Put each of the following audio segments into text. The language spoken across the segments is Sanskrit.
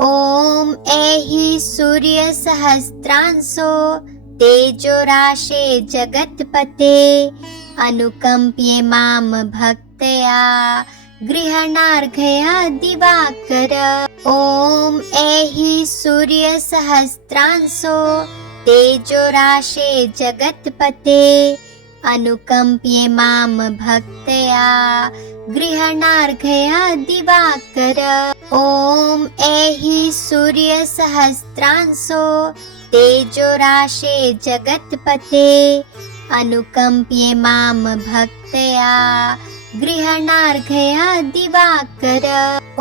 ॐ ऐहि सूर्यसहस्रांशो तेजोराशे जगत्पते अनुकम्प्ये मां भक्त्या गृह्णार्घ्या दिवाकर। ॐ ऐहि सूर्यसहस्रांशो तेजोराशे जगत्पते अनुकम्प्ये मां भक्त्या गृह्णार्घ्या दिवाकर। ॐ ऐहि सूर्यसहस्रांशो तेजोराशे जगत्पते अनुकम्प्ये मां भक्त्या गृह्णार्घ्या दिवाकर। ॐ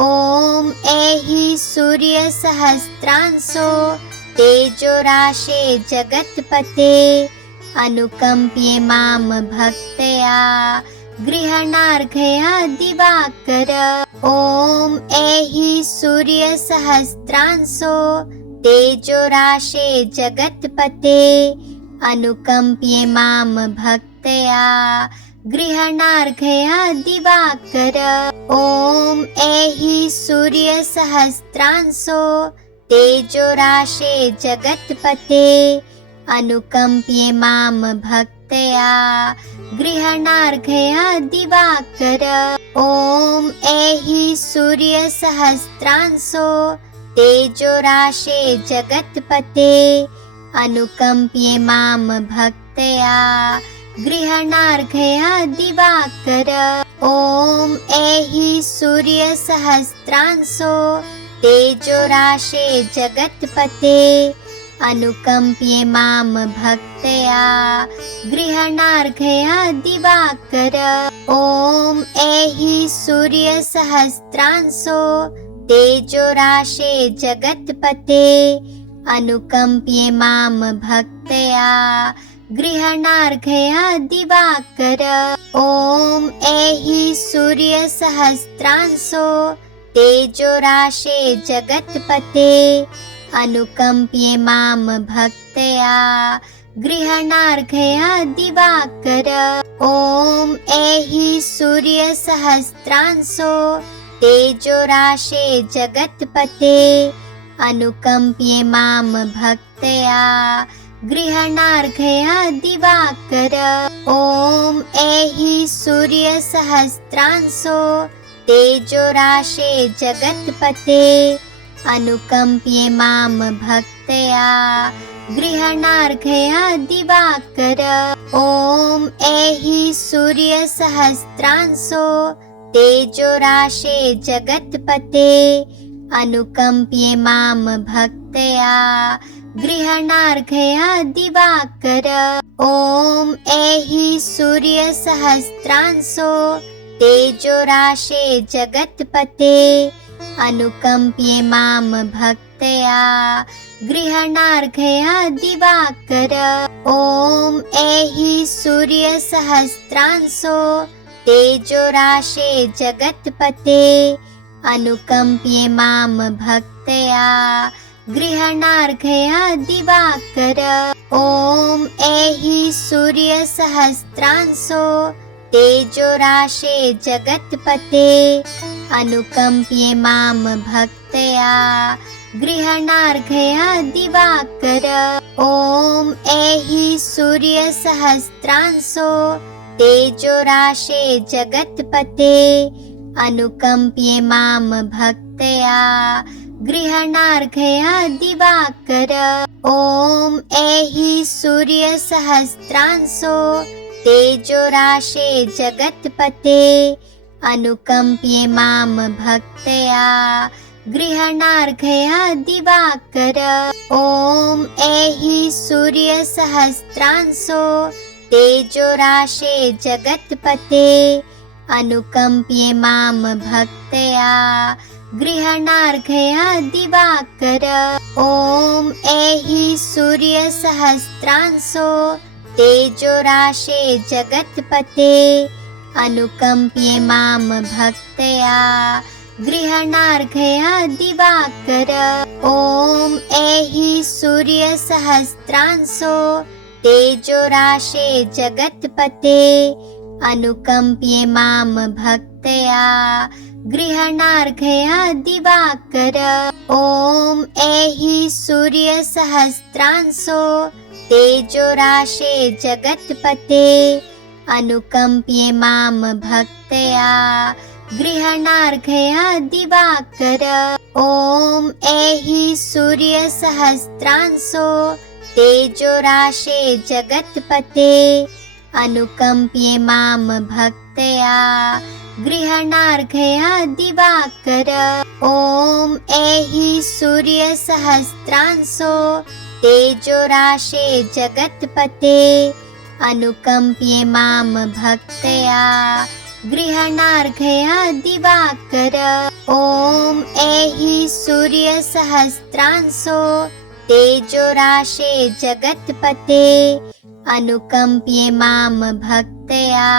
ऐहि सूर्यसहस्रांशो तेजोराशे जगत्पते अनुकम्प्ये मां भक्त्या गृह्णार्घ्या दिवाकर। ॐ ऐहि सूर्यसहस्रांशो तेजोराशे जगत्पते अनुकम्प्ये मां भक्त्या गृह्णार्घ्या दिवाकर। ॐ ऐहि सूर्यसहस्रांशो तेजोराशे जगत्पते अनुकम्प्ये मां भक्त्या गृह्णार्घ्या दिवाकर। ॐ ऐहि सूर्यसहस्रांशो तेजोराशे जगत्पते अनुकम्प्ये मां भक्त्या गृह्णार्घ्या दिवाकर। ॐ ऐहि सूर्यसहस्रांशो तेजोराशे जगत्पते अनुकम्प्ये मां भक्त्या गृह्णार्घ्या दिवाकर। ॐ ऐहि सूर्यसहस्रांशो तेजोराशे जगत्पते अनुकम्प्ये मां भक्त्या गृह्णार्घ्या दिवाकर। ॐ ऐहि सूर्यसहस्रांशो तेजोराशे जगत्पते अनुकम्प्ये मां भक्त्या गृह्णार्घ्या दिवाकर। ॐ ऐहि सूर्यसहस्रांशो तेजोराशे जगत्पते अनुकम्प्ये मां भक्त्या गृह्णार्घ्या दिवाकर। ॐ ऐहि सूर्यसहस्रांशो तेजोराशे जगत्पते अनुकम्प्ये मां भक्त्या गृह्णार्घ्या दिवाकर। ॐ ऐहि सूर्यसहस्रांशो तेजोराशे जगत्पते अनुकम्प्ये मां भक्त्या गृह्णार्घ्या दिवाकर। ॐ ऐहि सूर्यसहस्रांशो तेजोराशे जगत्पते अनुकम्प्ये मां भक्त्या गृह्णार्घ्या दिवाकर। ॐ ऐहि सूर्यसहस्रांशो तेजोराशे जगत्पते अनुकम्प्ये मां भक्त्या गृह्णार्घ्या दिवाकर। ॐ ऐहि सूर्यसहस्रांशो तेजोराशे जगत्पते अनुकम्प्ये मां भक्त्या गृह्णार्घ्या दिवाकर। ॐ ऐहि सूर्यसहस्रांशो तेजोराशे जगत्पते अनुकम्प्ये मां भक्त्या गृह्णार्घ्या दिवाकर। ॐ ऐहि सूर्यसहस्रांशो तेजोराशे जगत्पते अनुकम्प्ये मां भक्त्या गृह्णार्घ्या दिवाकर। ॐ ऐहि सूर्यसहस्रांशो तेजोराशे जगत्पते अनुकम्प्ये मां भक्त्या गृह्णार्घ्या दिवाकर। ॐ ऐहि सूर्यसहस्रांशो तेजोराशे जगत्पते अनुकम्प्ये मां भक्त्या गृह्णार्घ्या दिवाकर। ॐ ऐहि सूर्यसहस्रांशो तेजोराशे जगत्पते अनुकम्प्ये मां भक्त्या गृहणार्घ्य दिवाकर। ॐ ऐहि सूर्यसहस्रांशो तेजोराशे जगत्पते अनुकम्प्ये मां भक्त्या गृहणार्घ्य दिवाकर। ॐ ऐहि सूर्यसहस्रांशो तेजोराशे जगत्पते अनुकम्प्ये मां भक्त्या गृहणार्घ्य दिवाकर। ॐ ऐहि सूर्यसहस्रांशो तेजोराशे जगत्पते अनुकम्प्ये मां भक्त्या गृहणार्घ्य दिवाकर। ॐ ऐहि सूर्यसहस्रांशो तेजोराशे जगत्पते अनुकम्प्ये मां भक्त्या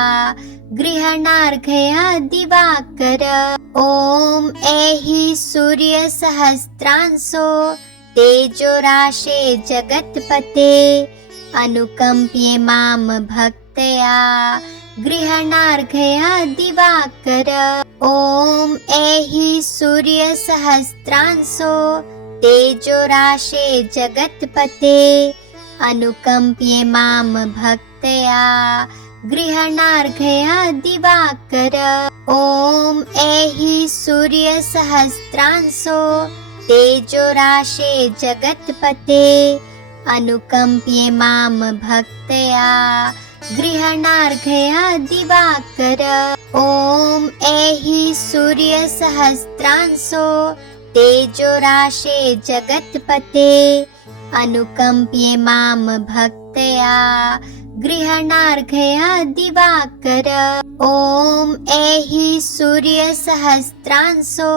गृहणार्घ्य दिवाकर। ॐ ऐहि सूर्यसहस्रांशो तेजोराशे जगत्पते अनुकम्प्ये मां भक्त्या गृहणार्घ्य दिवाकर। ॐ ऐहि सूर्यसहस्रांशो तेजोराशे जगत्पते अनुकम्प्ये मां भक्त्या गृहणार्घ्य दिवाकर। ॐ ऐहि सूर्यसहस्रांशो तेजोराशे जगत्पते अनुकम्प्ये मां भक्त्या गृहणार्घ्य दिवाकर। ॐ ऐहि सूर्यसहस्रांशो तेजोराशे जगत्पते अनुकम्प्ये मां भक्त्या गृहणार्घ्य दिवाकर। ॐ ऐहि सूर्यसहस्रांशो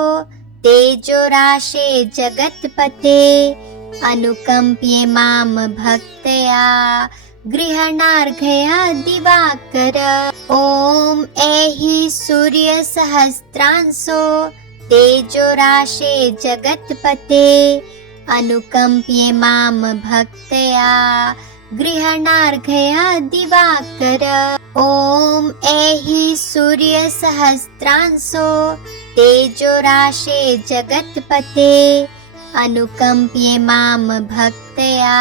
तेजोराशे जगत्पते अनुकम्प्ये मां भक्त्या गृहणार्घ्य दिवाकर। ॐ ऐहि सूर्यसहस्रांशो तेजोराशे जगत्पते अनुकम्प्ये मां भक्त्या गृहणार्घ्य दिवाकर। ॐ ऐहि सूर्यसहस्रांशो तेजोराशे जगत्पते अनुकम्प्ये मां भक्त्या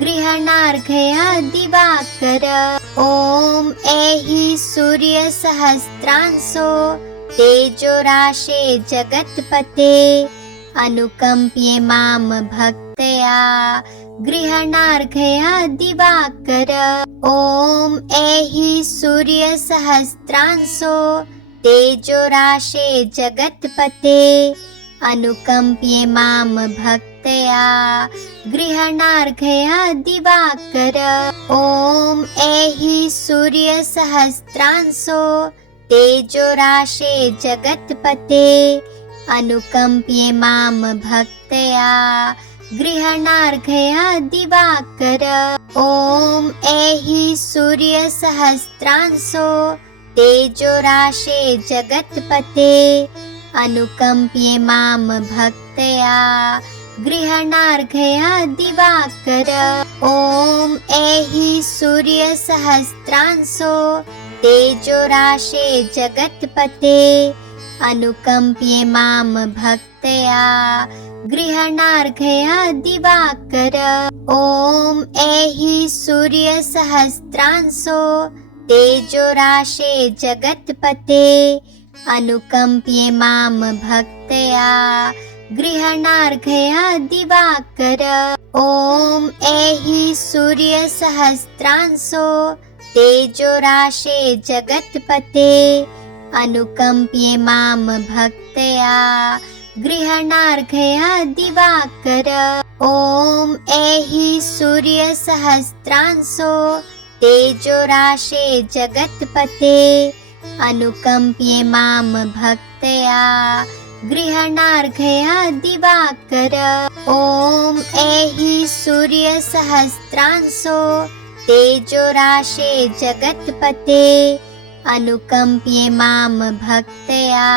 गृहणार्घ्य दिवाकर। ॐ ऐहि सूर्यसहस्रांशो तेजोराशे जगत्पते अनुकम्प्ये मां भक्त्या गृहणार्घ्य दिवाकर। ॐ ऐहि सूर्यसहस्रांशो तेजोराशे जगत्पते अनुकम्प्ये मां भक्त्या गृहणार्घ्य दिवाकर। ॐ ऐहि सूर्यसहस्रांशो तेजोराशे जगत्पते अनुकम्प्ये मां भक्त्या गृहणार्घ्य दिवाकर। ॐ ऐहि सूर्यसहस्रांशो तेजोराशे जगत्पते अनुकम्प्ये मां भक्त्या गृहणार्घ्य दिवाकर। ॐ ऐहि सूर्यसहस्रांशो तेजोराशे जगत्पते अनुकम्प्ये मां भक्त्या गृहणार्घ्य दिवाकर। ॐ ऐहि सूर्यसहस्रांशो तेजोराशे जगत्पते अनुकम्प्ये मां भक्त्या गृहणार्घ्य दिवाकर। ॐ ऐहि सूर्यसहस्रांशो तेजोराशे जगत्पते अनुकम्प्ये मां भक्त्या गृहणार्घ्य दिवाकर। ॐ ऐहि सूर्यसहस्रांशो तेजोराशे जगत्पते अनुकम्प्ये मां भक्त्या गृहणार्घ्य दिवाकर। ॐ ऐहि सूर्यसहस्रांशो तेजोराशे जगत्पते अनुकम्प्ये मां भक्त्या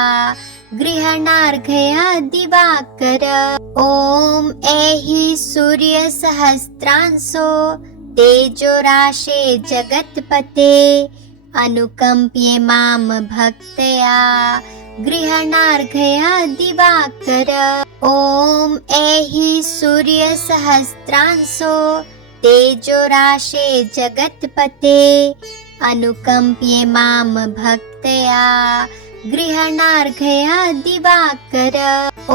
गृहणार्घ्य दिवाकर। ॐ ऐहि सूर्यसहस्रांशो तेजोराशे जगत्पते अनुकम्प्ये मां भक्त्या गृहणार्घ्य दिवाकर। ॐ ऐहि सूर्यसहस्रांशो तेजोराशे जगत्पते अनुकम्प्ये मां भक्त्या गृहणार्घ्य दिवाकर। ॐ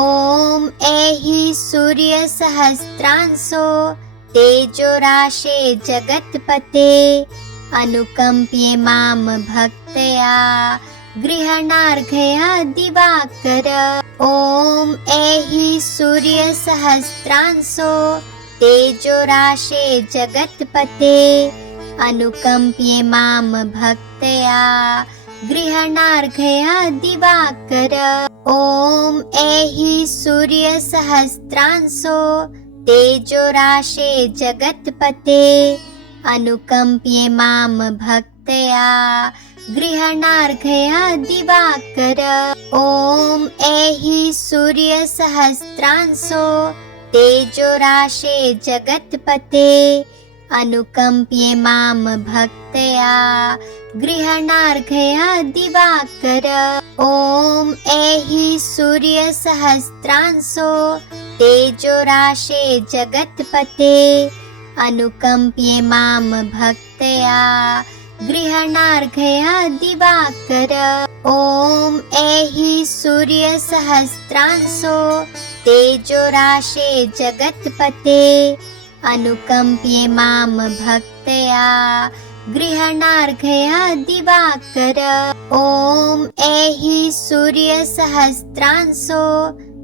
ऐहि सूर्यसहस्रांशो तेजोराशे जगत्पते अनुकम्प्ये मां भक्त्या गृहणार्घ्य दिवाकर। ॐ ऐहि सूर्यसहस्रांशो तेजोराशे जगत्पते अनुकम्प्ये मां भक्त्या गृहणार्घ्य दिवाकर। ॐ ऐहि सूर्यसहस्रांशो तेजोराशे जगत्पते अनुकम्प्ये मां भक्त्या गृहणार्घ्य दिवाकर। ॐ ऐहि सूर्यसहस्रांशो तेजोराशे जगत्पते अनुकम्प्ये मां भक्त्या गृहणार्घ्य दिवाकर। ॐ ऐहि सूर्यसहस्रांशो तेजोराशे जगत्पते अनुकम्प्ये मां भक्त्या गृहणार्घ्य दिवाकर। ॐ ऐहि सूर्यसहस्रांशो तेजोराशे जगत्पते अनुकम्प्ये मां भक्त्या गृहणार्घ्य दिवाकर। ॐ ऐहि सूर्यसहस्रांशो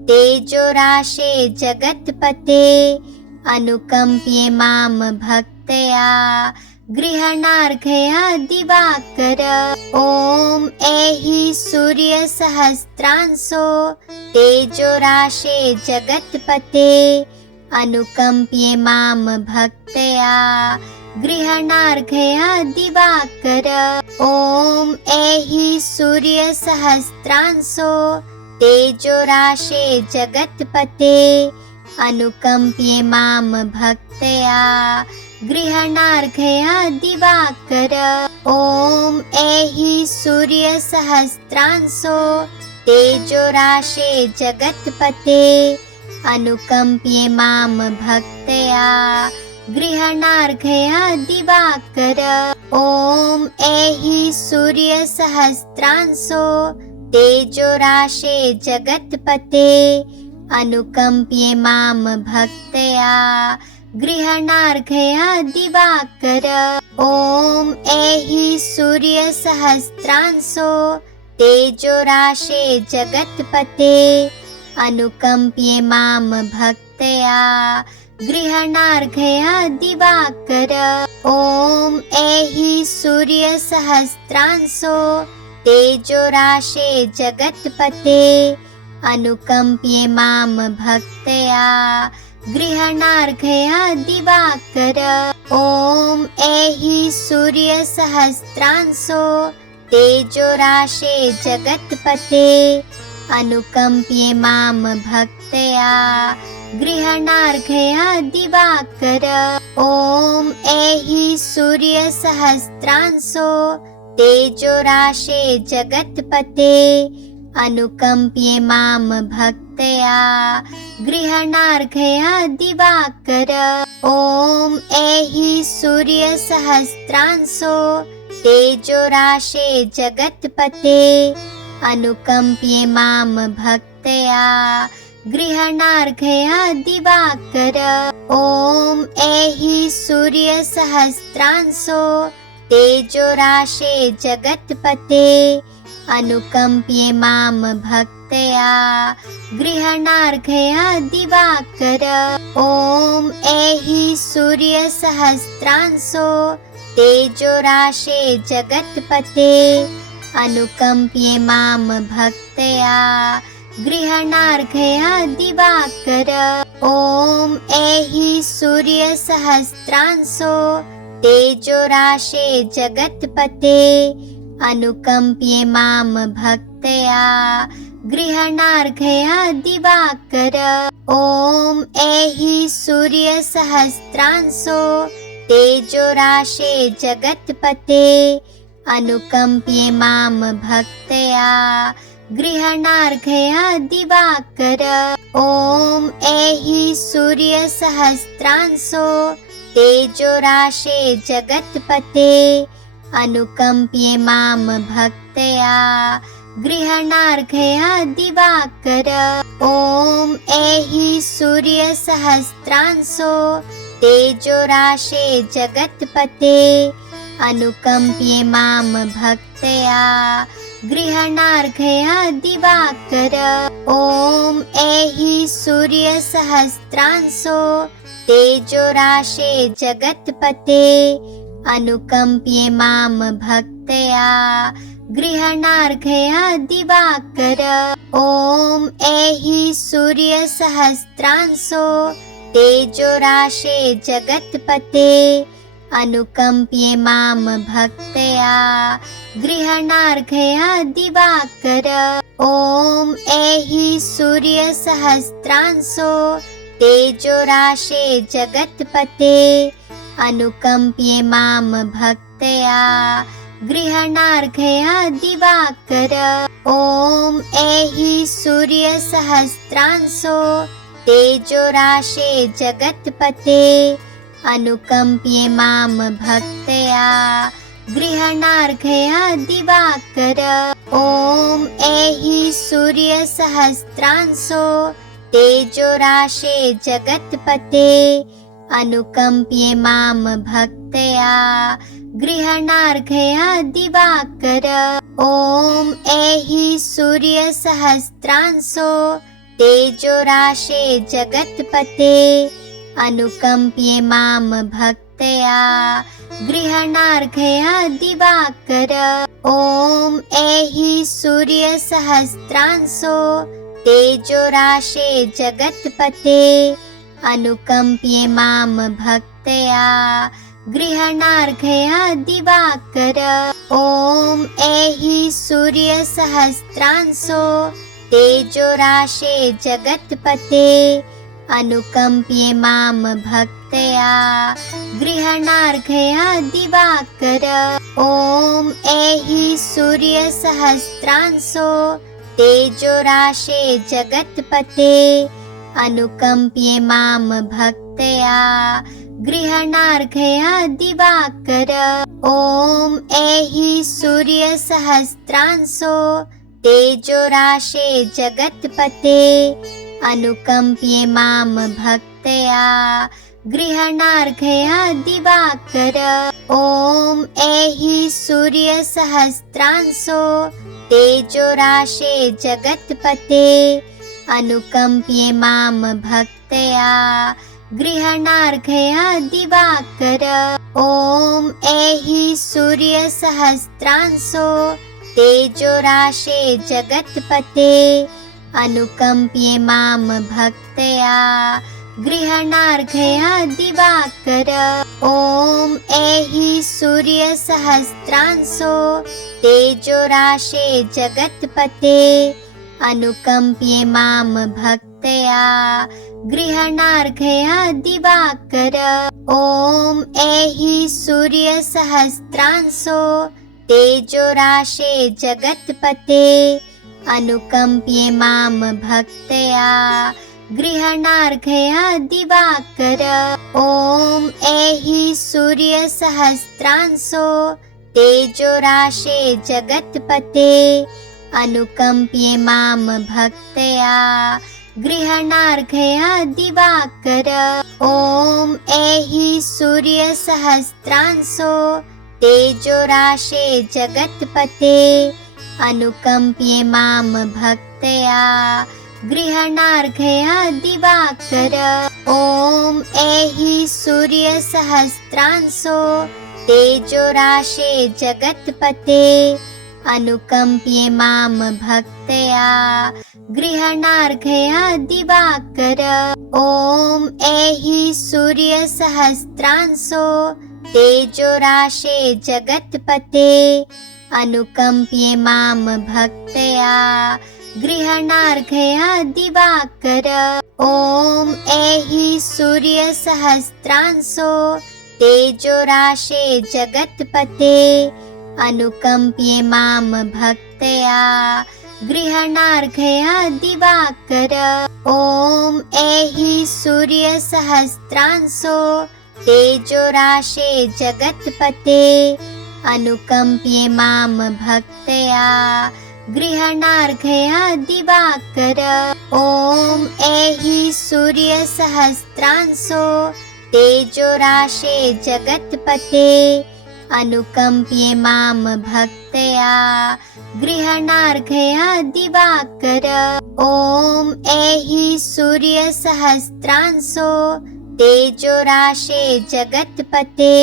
तेजोराशे जगत्पते अनुकम्प्ये मां भक्त्या गृहणार्घ्य दिवाकर। ॐ ऐहि सूर्यसहस्रांशो तेजोराशे जगत्पते अनुकम्प्ये मां भक्त्या गृहणार्घ्य दिवाकर। ॐ ऐहि सूर्यसहस्रांशो तेजोराशे जगत्पते अनुकम्प्ये मां भक्त्या गृहणार्घ्य दिवाकर। ॐ ऐहि सूर्यसहस्रांशो तेजोराशे जगत्पते अनुकम्प्ये मां भक्त्या गृहणार्घ्य दिवाकर। ॐ ऐहि सूर्यसहस्रांशो तेजोराशे जगत्पते अनुकम्प्ये मां भक्त्या गृहणार्घ्य दिवाकर। ॐ ऐहि सूर्यसहस्रांशो तेजोराशे जगत्पते अनुकम्प्ये मां भक्त्या गृहणार्घ्य दिवाकर। ॐ ऐहि सूर्यसहस्रांशो तेजोराशे जगत्पते अनुकम्प्ये मां भक्त्या गृहणार्घ्य दिवाकर। ॐ ऐहि सूर्यसहस्रांशो तेजोराशे जगत्पते अनुकम्प्ये मां भक्त्या गृहणार्घ्य दिवाकर। ॐ ऐहि सूर्यसहस्रांशो तेजोराशे जगत्पते अनुकम्प्ये मां भक्त्या गृहणार्घ्य दिवाकर। ॐ ऐहि सूर्यसहस्रांशो तेजोराशे जगत्पते अनुकम्प्ये मां भक्त्या गृहणार्घ्य दिवाकर। ॐ ऐहि सूर्यसहस्रांशो तेजोराशे जगत्पते अनुकम्प्ये मां भक्त्या गृहणार्घ्य दिवाकर। ॐ ऐहि सूर्यसहस्रांशो तेजोराशे जगत्पते अनुकम्प्ये मां भक्त्या गृहणार्घ्य दिवाकर। ॐ ऐहि सूर्यसहस्रांशो तेजोराशे जगत्पते अनुकम्प्ये मां भक्त्या गृहणार्घ्य दिवाकर। ॐ ऐहि सूर्यसहस्रांशो तेजोराशे जगत्पते अनुकम्प्ये मां भक्त्या गृहणार्घ्य दिवाकर। ॐ ऐहि सूर्यसहस्रांशो तेजोराशे जगत्पते अनुकम्प्ये मां भक्त्या गृहणार्घ्य दिवाकर। ॐ ऐहि सूर्यसहस्रांशो तेजोराशे जगत्पते अनुकम्प्ये मां भक्त्या गृहणार्घ्य दिवाकर। ॐ ऐहि सूर्यसहस्रांशो तेजोराशे जगत्पते अनुकम्प्ये मां भक्त्या गृहणार्घ्य दिवाकर। ॐ ऐहि सूर्यसहस्रांशो तेजोराशे जगत्पते अनुकम्प्ये मां भक्त्या गृहणार्घ्य दिवाकर। ॐ ऐहि सूर्यसहस्रांशो तेजोराशे जगत्पते अनुकम्प्ये मां भक्त्या गृहणार्घ्य दिवाकर। ॐ ऐहि सूर्यसहस्रांशो तेजोराशे जगत्पते अनुकम्प्ये मां भक्त्या गृहणार्घ्य दिवाकर। ॐ ऐहि सूर्यसहस्रांशो तेजोराशे जगत्पते अनुकम्प्ये मां भक्त्या गृहणार्घ्य दिवाकर। ॐ ऐहि सूर्यसहस्रांशो तेजोराशे जगत्पते अनुकम्प्ये मां भक्त्या गृहणार्घ्य दिवाकर। ॐ ऐहि सूर्यसहस्रांशो तेजोराशे जगत्पते अनुकम्प्ये मां भक्त्या गृहणार्घ्य दिवाकर। ॐ ऐहि सूर्यसहस्रांशो तेजोराशे जगत्पते अनुकम्प्ये मां भक्त्या गृहणार्घ्य दिवाकर। ॐ ऐहि सूर्यसहस्रांशो तेजोराशे जगत्पते अनुकम्प्ये मां भक्त्या गृहणार्घ्य दिवाकर। ॐ ऐहि सूर्यसहस्रांशो तेजोराशे जगत्पते अनुकम्प्ये मां भक्त्या गृहणार्घ्य दिवाकर। ॐ ऐहि सूर्यसहस्रांशो तेजोराशे जगत्पते अनुकम्प्ये मां भक्त्या गृहणार्घ्य दिवाकर। ॐ ऐहि सूर्यसहस्रांशो तेजोराशे जगत्पते अनुकम्प्ये मां भक्त्या गृहणार्घ्य दिवाकर। ॐ ऐहि सूर्यसहस्रांशो तेजोराशे जगत्पते अनुकम्प्ये मां भक्त्या गृहणार्घ्य दिवाकर। ॐ ऐहि सूर्यसहस्रांशो तेजोराशे जगत्पते अनुकम्प्ये मां भक्त्या गृहणार्घ्य दिवाकर। ॐ ऐहि सूर्यसहस्रांशो तेजोराशे जगत्पते अनुकम्प्ये मां भक्त्या गृहणार्घ्य दिवाकर। ॐ ऐहि सूर्यसहस्रांशो तेजोराशे जगत्पते अनुकम्प्ये मां भक्त्या गृहणार्घ्य दिवाकर। ॐ ऐहि सूर्यसहस्रांशो तेजोराशे जगत्पते अनुकम्प्ये मां भक्त्या गृहणार्घ्य दिवाकर। ॐ ऐहि सूर्यसहस्रांशो तेजोराशे जगत्पते अनुकम्प्ये मां भक्त्या गृहणार्घ्य दिवाकर। ॐ ऐहि सूर्यसहस्रांशो तेजोराशे जगत्पते अनुकम्प्ये मां भक्त्या गृहणार्घया दिवाकर। ॐ ऐहि सूर्यसहस्रांशो तेजोराशे जगत्पते अनुकम्प्ये मां भक्त्या गृहणार्घया दिवाकर। ॐ ऐहि सूर्यसहस्रांशो तेजोराशे जगत्पते अनुकम्प्ये मां भक्त्या गृहणार्घया दिवाकर। ॐ ऐहि सूर्यसहस्रांशो तेजोराशे जगत्पते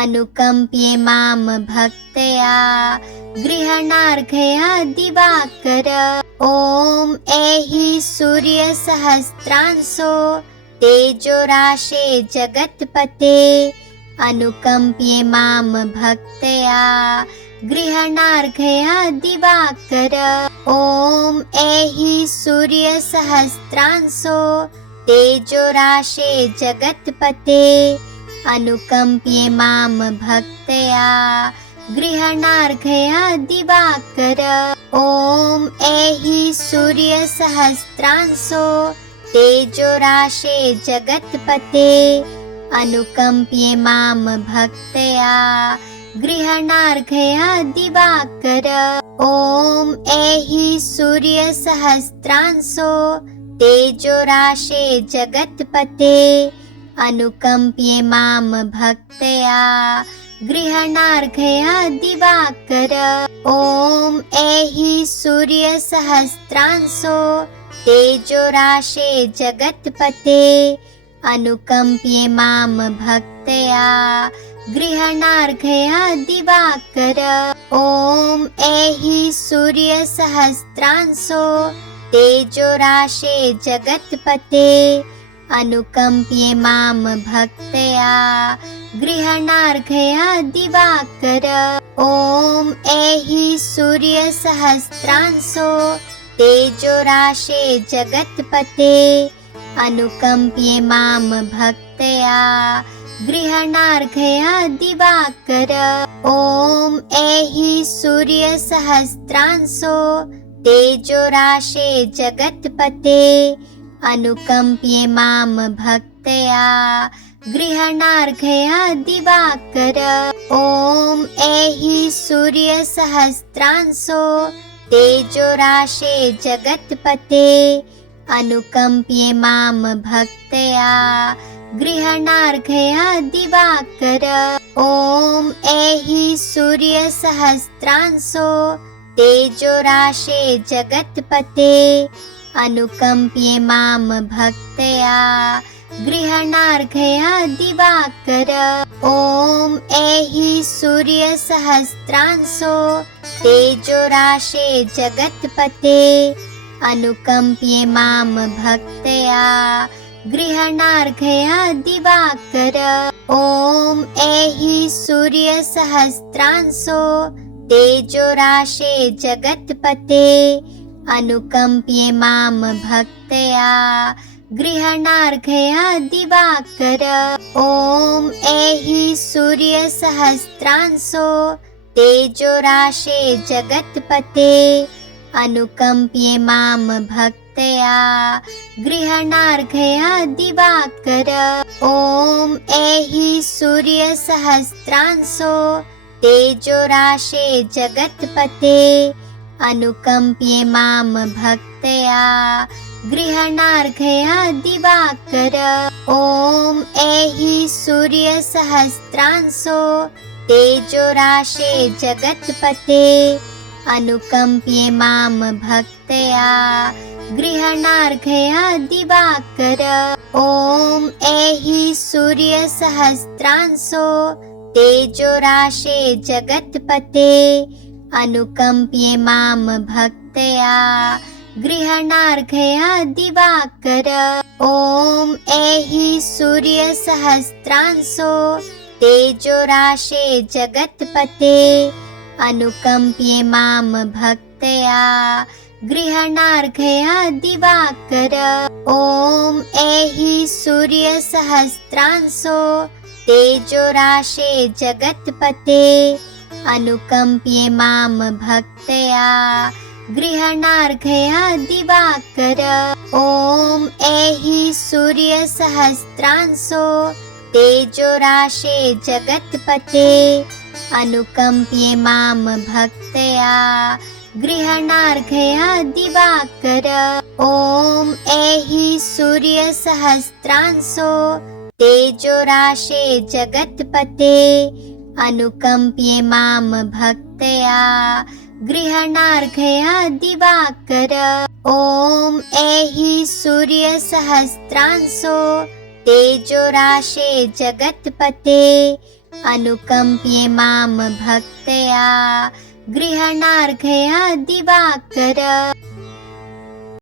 अनुकम्प्ये मां भक्त्या गृहणार्घया दिवाकर। ॐ ऐहि सूर्यसहस्रांशो तेजोराशे जगत्पते अनुकम्प्ये मां भक्त्या गृहणार्घया दिवाकर। ॐ ऐहि सूर्यसहस्रांशो तेजोराशे जगत्पते अनुकम्प्ये मां भक्त्या गृहणार्घया दिवाकर। ॐ ऐहि सूर्यसहस्रांशो तेजोराशे जगत्पते अनुकम्प्ये मां भक्त्या गृहणार्घया दिवाकर। ॐ ऐहि सूर्यसहस्रांशो तेजोराशे जगत्पते अनुकम्प्ये मां भक्त्या गृहणार्घया दिवाकर। ॐ ऐहि सूर्यसहस्रांशो तेजोराशे जगत्पते अनुकम्प्ये मां भक्त्या गृहणार्घया दिवाकर। ॐ ऐहि सूर्यसहस्रांशो तेजोराशे जगत्पते अनुकम्प्ये मां भक्त्या गृहणार्घया दिवाकर। ॐ ऐहि सूर्यसहस्रांशो तेजोराशे जगत्पते अनुकम्प्ये मां भक्त्या गृहणार्घया दिवाकर। ॐ ऐहि सूर्यसहस्रांशो तेजोराशे जगत्पते अनुकम्प्ये मां भक्त्या गृहणार्घया दिवाकर। ॐ ऐहि सूर्यसहस्रांशो तेजोराशे जगत्पते अनुकम्प्ये मां भक्त्या गृहणार्घया दिवाकर। ॐ ऐहि सूर्यसहस्रांशो तेजोराशे जगत्पते अनुकम्प्ये मां भक्त्या गृहणार्घया दिवाकर। ॐ ऐहि सूर्यसहस्रांशो तेजोराशे जगत्पते अनुकम्प्ये मां भक्त्या गृहणार्घया दिवाकर। ॐ ऐहि सूर्यसहस्रांशो तेजोराशे जगत्पते अनुकम्प्ये मां भक्त्या गृहणार्घया दिवाकर। ॐ ऐहि सूर्यसहस्रांशो तेजोराशे जगत्पते अनुकम्प्ये मां भक्त्या गृहणार्घया दिवाकर। ॐ ऐहि सूर्यसहस्रांशो तेजोराशे जगत्पते अनुकम्प्ये मां भक्त्या गृहणार्घया दिवाकर। ॐ ऐहि सूर्यसहस्रांशो तेजोराशे जगत्पते अनुकम्प्ये मां भक्त्या गृहणार्घया दिवाकर। ॐ ऐहि सूर्यसहस्रांशो तेजोराशे जगत्पते अनुकम्प्ये मां भक्त्या गृहणार्घया दिवाकर। ॐ ऐहि सूर्यसहस्रांशो तेजोराशे जगत्पते अनुकम्प्ये मां भक्त्या गृहणार्घया दिवाकर। ॐ ऐहि सूर्यसहस्रांशो तेजोराशे जगत्पते अनुकम्प्ये मां भक्त्या गृहणार्घया दिवाकर। ॐ ऐहि सूर्यसहस्रांशो तेजोराशे जगत्पते अनुकम्प्ये मां भक्त्या गृहणार्घया दिवाकर। ॐ ऐहि सूर्यसहस्रांशो तेजोराशे जगत्पते अनुकम्प्ये मां भक्त्या गृहणार्घया दिवाकर। ॐ ऐहि सूर्यसहस्रांशो तेजोराशे जगत्पते अनुकम्प्ये मां भक्त्या गृहणार्घया दिवाकर।